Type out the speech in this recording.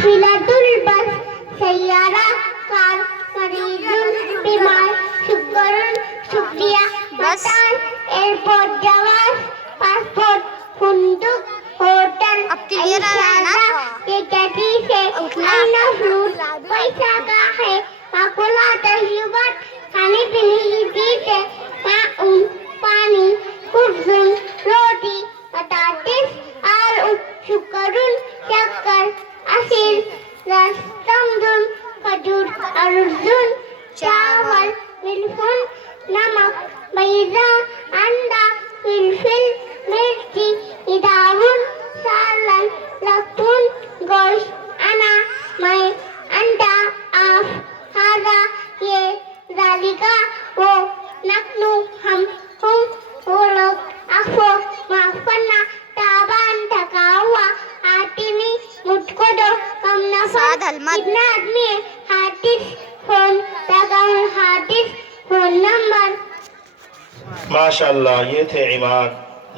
काफिलातुल बस सैयारा कार मरीजुल बीमार शुक्रन शुक्रिया मकान एयरपोर्ट जवाज पासपोर्ट फुंदुक होटल अब क्लियर आ रहा है ना? ये कैसी से आईना फ्रूट पैसा का है माकुला तजुर्बत खाने पीने की चीजें पानी कुर्जुन रोटी पतातिस आलू शुक्रुन शक्कर असील रस्तमदुन खजूर अर्जुन चावल मिल्फुन नमक मैदा अंडा फिलफिल मिर्ची इदाउन सालन लहसुन गोश्त अना मैं अंडा आफ हादा ये जालिका वो नकनु हम वो लोग अफो माफना ताबान ढका हुआ आतिनी मुझको दो कम नफा कितना आदमी है हाथिस फोन लगाऊं हाथिस फोन नंबर माशाअल्लाह। ये थे ईमान।